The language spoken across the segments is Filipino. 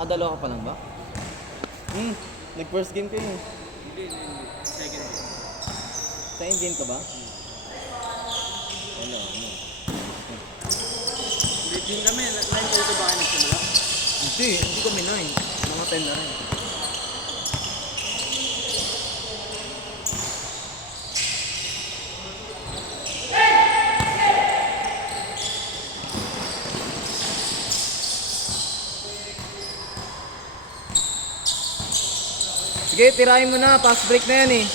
Nakadalawa ka pa lang ba? Nag-first game kayo. Hindi. Second game. Second game ka ba? Ano? Late din kami. 9:02 ba kayo nagsimula? Hindi kami 9. Mga 10 na rin. Sige, tirahin mo na. Pass break na yan eh.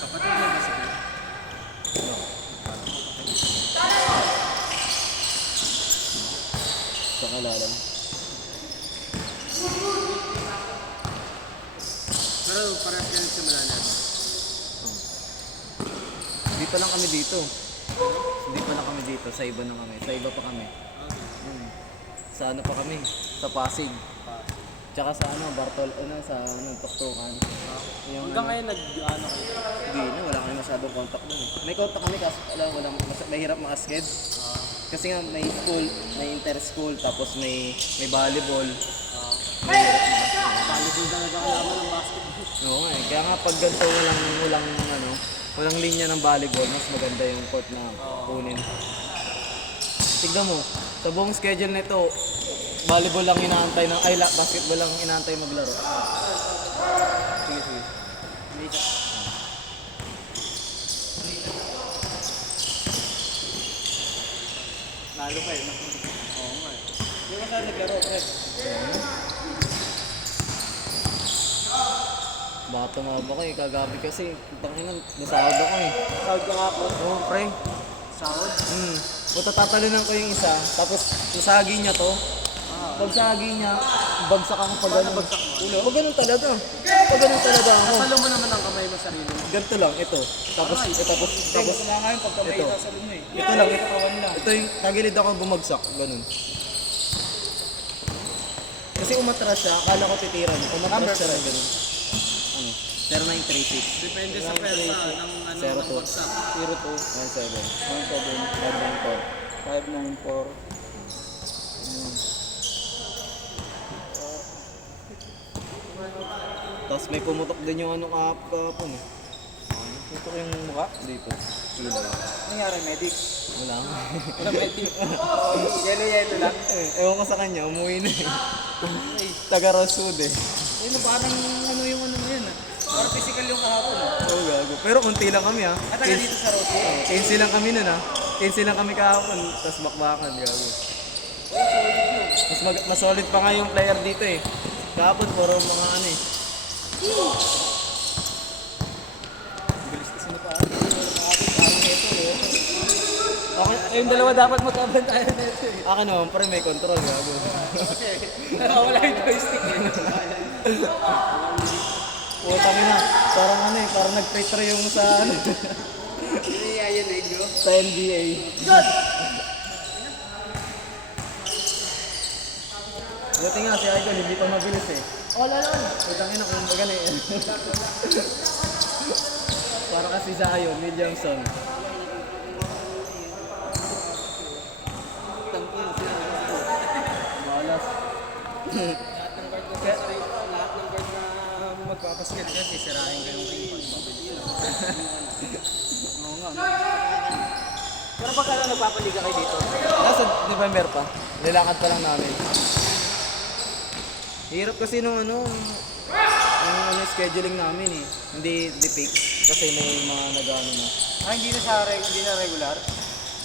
Kapatid mo ba si Kurt? Sa kalala. Pero parehas ka nagsimula na. Hindi pa lang kami dito. Hindi pa lang kami dito. Sa iba na kami. Sa iba pa kami. Okay. Sa ano pa kami? Sa Pasig. Tsaka sa ano, sa Tuktukan. Yung Hanggang ngayon nag-ano kayo? Hindi na, wala kami masyadong contact nun eh. May contact kami kasi walang mahirap ma-sked. Kasi nga may school, may inter-school, tapos may volleyball. Volleyball talaga kalaban ng basketball. Oo nga eh. Kaya nga pag ganito walang linya ng volleyball, mas maganda yung court na kunin. Tignan mo, sa buong schedule nito, volleyball lang inaantay basketball lang inaantay maglaro. Sige. Nalo pa eh. Oo nga eh. Hindi ka saan naglaro, Fred? Baka tumaba ko eh, kagabi kasi. Tangina, nasahod ako eh. Sahod ka nga po. Oo, pre. Sahod? Punta tatalunan ko yung isa, tapos nasagi niya to. Pag sagi niya, bagsak ako pag ganun. Bagsak mo? Ulo? Pag ganun talaga. Pag ganun talaga ako. Nasalo mo naman ang kamay mo sarili mo. Ganito lang, ito. Tapos, tapos, nga ngayon pag kamay ito. nasalo mo eh. Ito lang, ito yung tagilid ako bumagsak, ganun. Kasi umatras siya, akala ko titiran. Umatras siya na ganun. Ano? 0936. Depende sa pwersa ng ano ng 02. bagsak. 02 17 594. Tapos may pumutok din yung ano kahapon eh. Putok yung mukha dito. Ilaw. Nangyari, medic? Wala. Wala medic. Yelo lang. Ewan ko sa kanya, umuwi na eh. Taga Rosud eh. Ayun, parang ano yung ano mo yun ah. Parang physical yung kahapon ah. Oo, gago. Pero konti lang kami ha. At taga dito sa Rossi. 15 lang kami nun ha. 15 lang kami kahapon. Tapos bakbakan, gago. Mas solid pa nga yung player dito eh. Kahapon, puro mga ano eh. Bilis kasi na pa. Parang ito eh. Ako, Yung dalawa dapat magkabantayan na ito eh. akin naman, pero may control, gago. Kasi nakawala yung joystick eh. Putang ina. Parang ano eh, parang nag-pre-try yung sa ano. Ayan eh, bro. Sa NBA. Buti nga si Icon, hindi pa mabilis eh. Oh, lalo. Putang ina kung magana eh. Para kasi sa ayon, Williamson. Malas. Lahat ng guard na magpapasket kasi sirahin ka yung ring pag mabilis. Oo nga. Pero pagka nagpapaliga kayo dito, Nasa November pa. Nilakad pa lang namin. Hirap kasi nung ano, yung scheduling namin eh. Hindi fix kasi may mga nag-ano na. hindi na regular?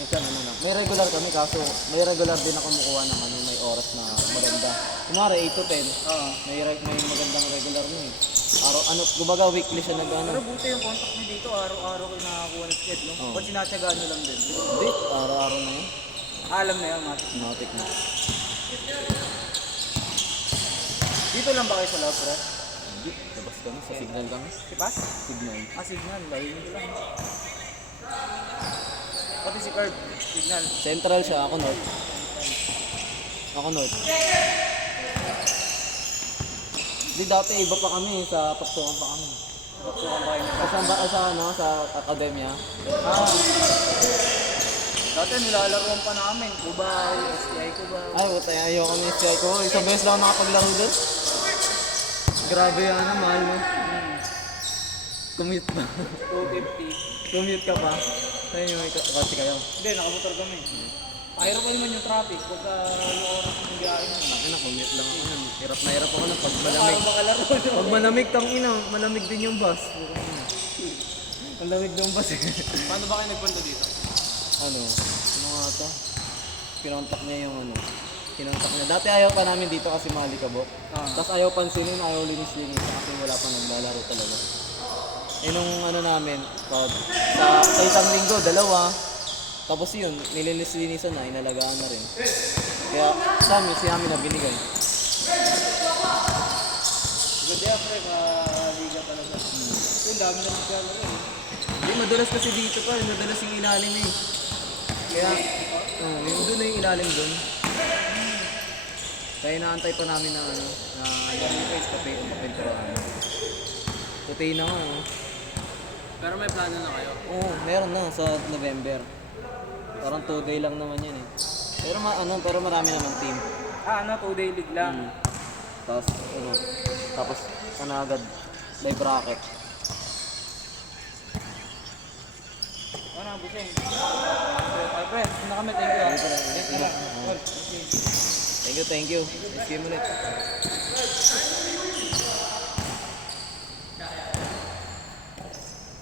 Minsan ano lang. May regular kami kaso may regular din ako kumukuha ng ano, may oras na maganda. Kumare 8 to 10. Oo. May magandang regular mo eh. Araw ano, kumbaga weekly siya Pero nag-ano. buti yung contact niyo dito, araw-araw kayo nakakakuha ng sked, no? Oo. Ba't sinatsagaan nyo lang din? Hindi, araw-araw na yun. Alam na yan, Mati. Matik na. Dito lang ba kayo sa loob, pre? Hindi, labas kami sa signal kami. Sipas? Signal. Ah, signal. Layo nyo lang. Pati si Curb, signal. Central siya, ako north. Ako north. Hindi dati iba pa kami, sa Paktukan pa kami. Baksukan ba kayo nila? Sa ano, sa akademya. Ah. Dati nilalaroan pa namin. Cubao, STI Cubao. Ay, wala tayo. Ayoko na yung CI ko. Isang beses lang ako nakapaglaro doon. Grabe yan, ano, mahal mo. Commute na. 250. Commute ka pa. Tayo yung may kasi kayo. Hindi, nakamotor kami. Pahirap pa naman yung traffic pagka yung oras ng biyahe mo. Akin na, commute lang ako. nun. Hirap na hirap ako nun pag malamig. Parang makalaro. Pag malamig, tang ina, malamig din yung bus. Malamig ng bus eh. Paano ba kayo nagpunta dito? Ano nga to? Pinontak niya yung ano. Pinontak niya. Dati ayaw pa namin dito kasi malikabok. Ah. Tapos ayaw pansinin, ayaw linis-linis kasi wala pa naglalaro talaga. Eh nung ano namin, pag sa isang linggo, dalawa. Tapos yun, nilinis-linisan na, inalagaan na rin. Kaya sa amin, si amin na binigay. Ganda yan, pre. Liga talaga. Ito yung dami na magkalaro eh. Hindi, madalas kasi dito pa, madalas yung ilalim eh. Kaya, yung doon na yung ilalim doon. Kaya inaantay pa namin na ano, na yung kapinturahan. Tutay na nga, no? Pero may plano na kayo? Oo, meron na sa November. Parang 2 day lang naman yan eh. Pero marami naman team. Ah, ano? 2-day league lang. Tapos ano agad, may bracket. Ano, busing? Ay, pre. Ano kami? Thank you. Thank you. Let's game ulit.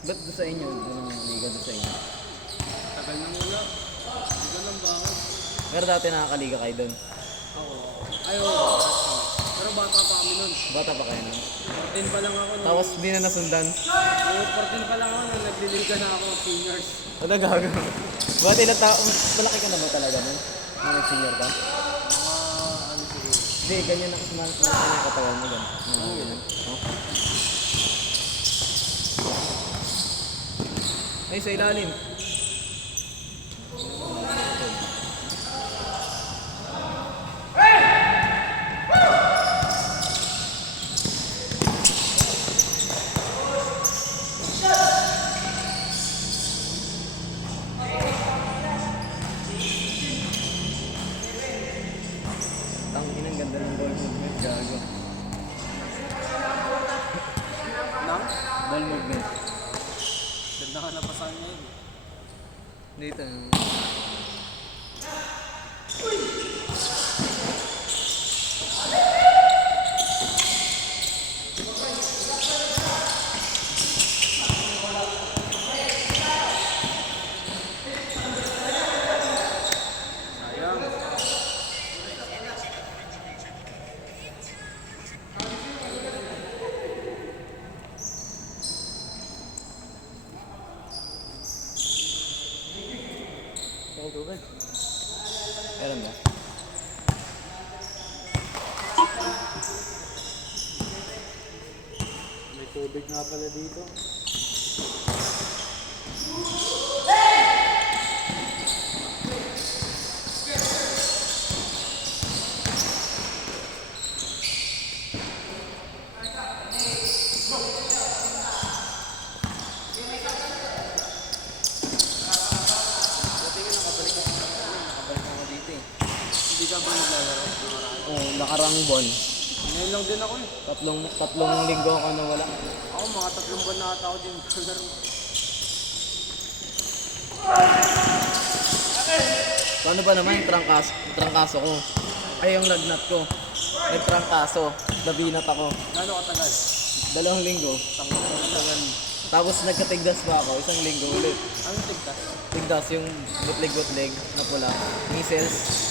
Ba't doon sa inyo? Anong liga doon sa inyo? Tagal na muna. Hindi ko lang bakit. Pero dati nakakaliga kayo doon. Ako. Ayaw. Pero bata pa kami nun. Bata pa kayo nun. 14 pa lang ako nun. Tapos di na nasundan. 14 pa lang ako nung nagliliga na ako seniors. Ano gagawin? Ba't ilang tao? Malaki ka na ba talaga nun? Nung nag-senior ka? Mga ano siguro. Hindi, ganyan na kumalas na yung katawan mo gan. Ganyan. Oh. Ay, sa ilalim. Tangin, ang ganda ng ball movement, gago. Nang? Ball movement. Ganda ka napasan niya yun. Dito. Sayang. May tubig. Meron ba? May tubig nga pala dito. Nakabalik ako dito eh. Hindi ka ba naglalaro? Oo, nakarang buwan. Ngayon lang din ako eh. Tatlong linggo ako nawala. Ako mga 3 buwan na ata ako din naglalaro. Paano ba naman yung trangkaso ko? Ay, yung lagnat ko. Nagtrangkaso. Labinat ako. Gano'ng katagal? 2 linggo. Tanggal na katagal. Tapos nagkatigdas pa ako, isang linggo ulit. Anong tigtas? Tigdas yung butlig-butlig na pula. Measles.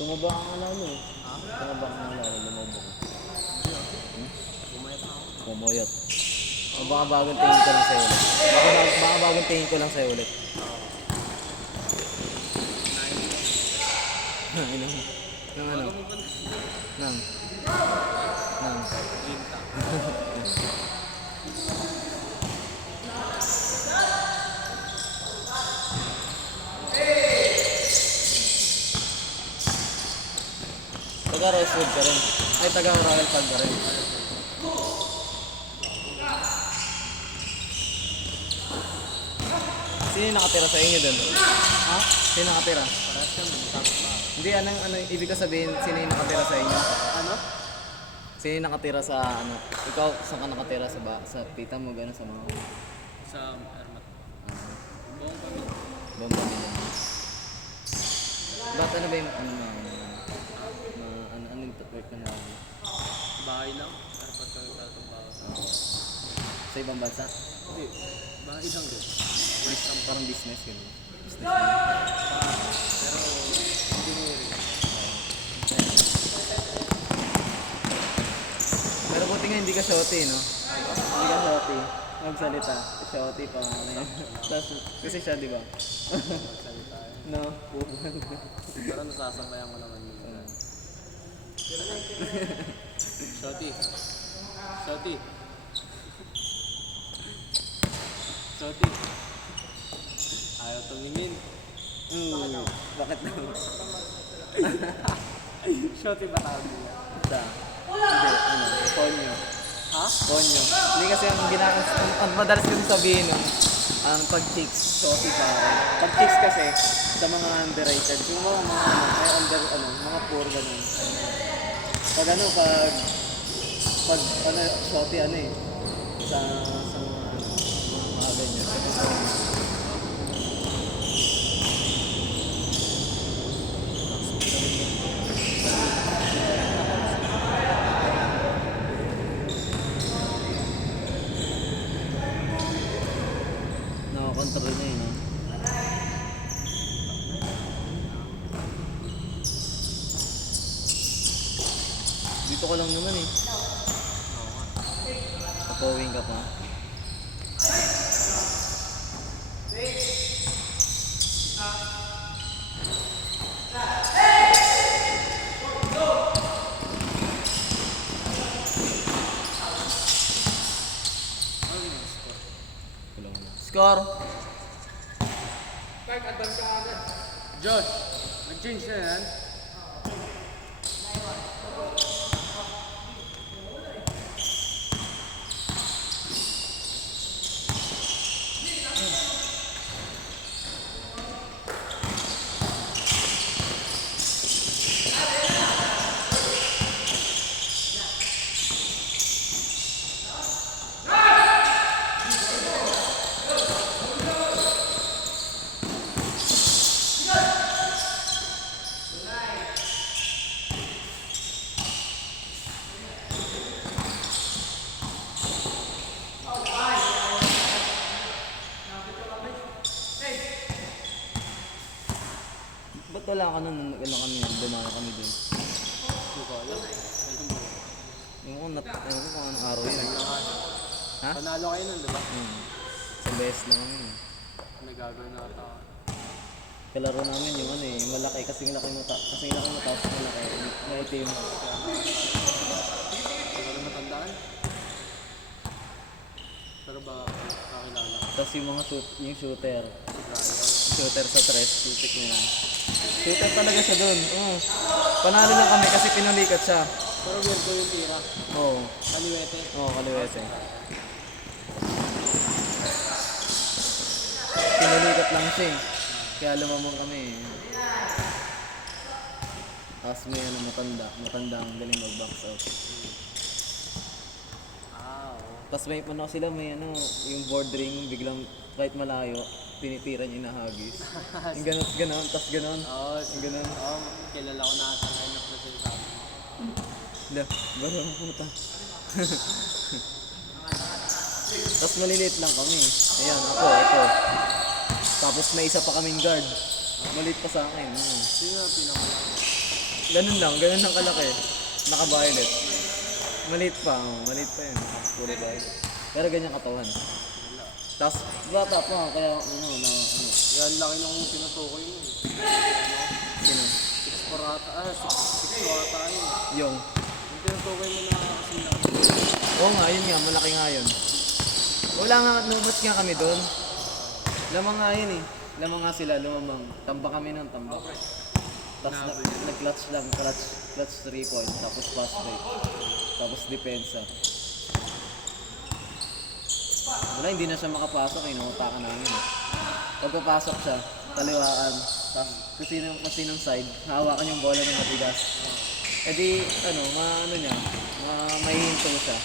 Tumaba ang ala mo. Tumaba ang ala, lumabo ko. Bumayat ako. Pumoyot. O baka bagong tingin ko lang sa'yo ulit. Baka bagong tingin ko lang sa'yo ulit. Ilang? Nang ano? Bago mo ba? Nang? Nang? Ginta. Taga Rosewood ka rin. Ay, taga Royal Pag ka rin. Sino yung nakatira sa inyo dun? Ha? Sino nakatira? Parehas kami, matapos pa. Hindi, ano ibig ko sabihin, sino yung nakatira sa inyo? Ano? Sino yung nakatira sa, ano, ikaw, saan ka nakatira sa tita mo, gano'n, sa mga, Sa Ermat. Buong kami. buong pamilya mo? Ba't ano ba yung, ano yung work ka na, Bahay lang. Ermat kami tatrabaho. sa ibang bansa? Hindi. Bahay lang din. Parang business yun. Business yun. Pero engineering. Pero buti nga hindi ka shorty, no? Hindi ka shorty. Magsalita. Shorty pa nga na yun. Kasi siya, di ba? Magsalita. No? Pero nasasabayan ko naman yun. Shorty. Shorty. Shorty. Ayaw tumingin. Bakit daw? Shorty ba tawag niya? Siya. Hindi, ano? Ponyo. Ha? Ponyo. Hindi kasi ang madalas kasi sabihin nun, ang pag-chicks, shorty pa rin. Pag-chicks kasi, sa mga underrated, yung mga may under, mga poor ganun. Pag shorty sa mga ganyan. Nakakontrol na yun, no? Dito ko lang naman eh. Papawing ka pa. Kulang na. Score! Josh, nag-change na yan. Ba't wala ka nun? Ano kami yun? Dumano kami dun. Hindi ko alam. Alam mo. Ewan ko kung anong araw yun. Ha? Panalo kayo nun, di ba? Sa best lang kami. May gagawin na ata. Kalaro namin yung yung malaki. Kasing laki mo tapos malaki. May team. Hindi ko na matandaan. Pero ba kakilala? Tapos yung mga yung shooter. Si Brian. Shooter sa tres. Shootik niya. Shooter talaga siya dun. Panalo lang kami kasi pinulikat siya. Pero weird ko yung tira. Oo. Kaliwete. Oo, kaliwete. Pinulikat lang siya eh. Kaya lumamang kami eh. Tapos may ano, matanda ang galing mag-box out. Tapos may ano sila, may ano, yung board ring, biglang kahit malayo, tinitira niya na hagis. Yung ganon, tapos ganon. Oo, Yung ganon. kilala ko na ata line up na sila sa akin. Dah, baro ng puta. Tapos maliliit lang kami. Ayan, ako, ito. Tapos may isa pa kaming guard. Maliit pa sa akin. Sino ang pinakamalaki? Ganun lang kalaki. Naka-violet. Maliit pa yun. Puro violet. Pero ganyan katawan. Tapos bata pa, kaya Yan, laki nung tinutukoy mo. sino? 6'4 ata. 6'2 ata yun. Yung. Yung tinutukoy mo na kasi laki. Oo nga, yun nga, malaki nga yun. Wala nga, lumabas nga kami doon. Lamang nga yun eh. Lamang nga sila, lumamang. Tamba kami nun, tamba. Tapos nag-clutch lang, clutch 3 points, tapos pass break. Tapos depensa. Wala, hindi na siya makapasok eh, nakutakan namin eh. Pagpapasok siya, kaliwaan. Tapos kung sinong side, hahawakan yung bola ng matigas. E di, mahihinto siya.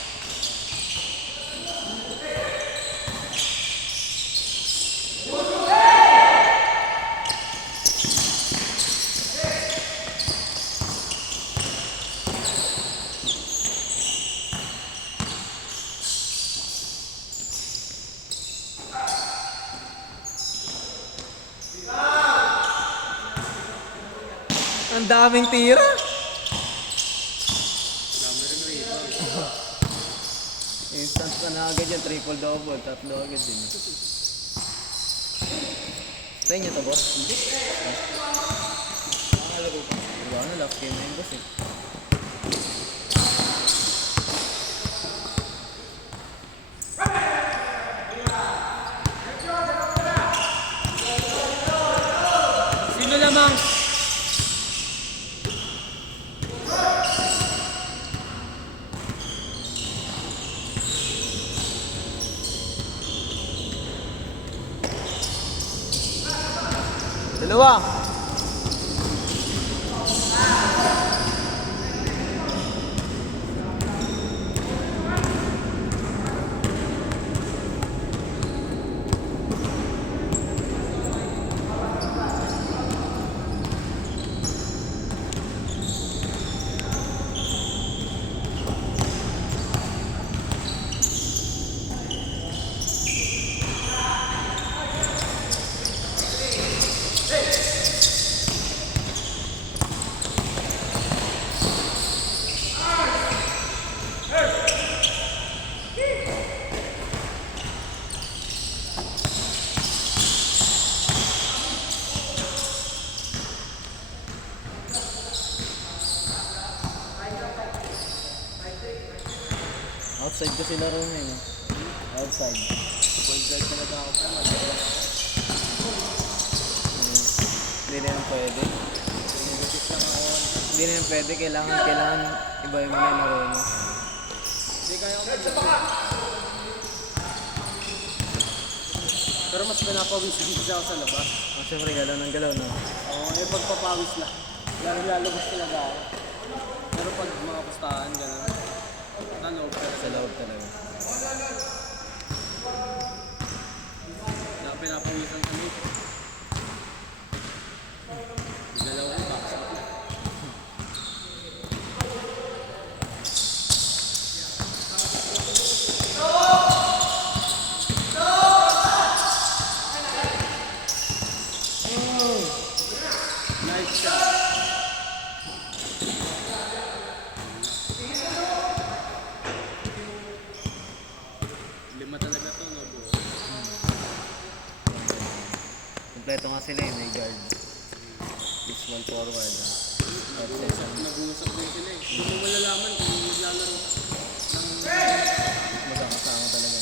Ang daming tira! Dami rin rito. Instant pa na agad yan, triple-double, tatlo agad din. Sa inyo to, boss? Hindi. Nakalaro pa. Diba na, last game na yun, boss eh. Sino lamang? Dalawa! Outside kasi laro na yun. Outside. Point guard talaga ako pa. Hindi na yan pwede. Negative lang ako. Hindi na yan pwede. Kailangan iba yung mga laro mo. Hindi kaya ako mag-sabi. Pero mas pinapawis dito ako sa labas. Siyempre, galaw ng galaw na. Oo, pagpapawis lang. Lalabas talaga ako. Pero pag mga pustahan, gano'n. Naloob ka Sa loob talaga. na pinapawisan sa mid. Galaw ko, baksak na. Nice shot. Lima talaga to, no, bro? Kompleto nga sila yun, may guard. Small forward. Nag-uusap din sila eh. Hindi mo malalaman kung maglalaro ka ng... Magkakasama talaga.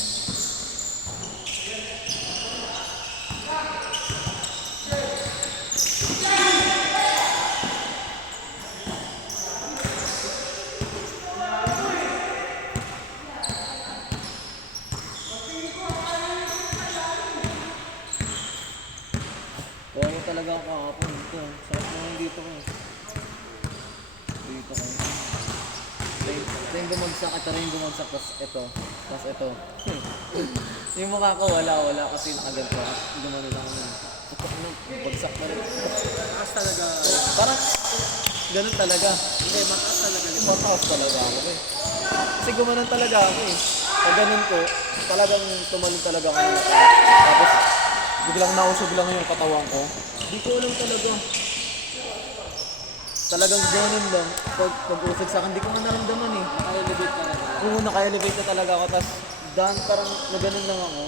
Kaya talaga ako kahapon dito. Sakit naman dito ko. Dito ko. Ito yung bumagsak at rin bumagsak. Tapos ito. Yung mukha ko wala kasi nakaganto. Gumano lang ako. Tutok na. Bagsak na rin. Mataas talaga. Parang ganun talaga. Hindi, mataas talaga. Mataas talaga ako eh. Kasi gumanon talaga ako eh. Pag ganun ko, talagang tumalon talaga ako. Tapos biglang nausog lang yung katawan ko. Hindi ko alam talaga. Talagang ganun lang. Pag-usog sa akin, hindi ko nga naramdaman eh. Naka-elevate ka na. Oo, naka-elevate na talaga ako. Tapos daan parang naganon lang ako.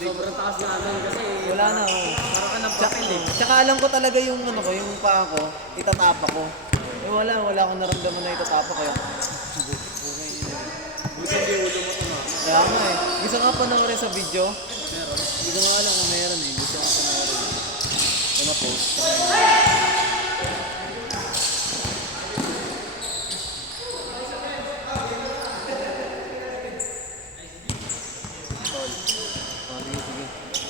Sobrang taas namin kasi Wala na ako. parang ka ng papel eh. Tsaka alam ko talaga yung ano ko, yung paa ko, itatapa ko. Eh wala akong naramdaman na itatapa ko. Gusto hindi ulo mo ito na. Kaya nga eh. Gusto nga panoorin sa video. Pero, Hindi ko nga alam kung meron eh. Gusto nga panoorin. Kaya ma-post.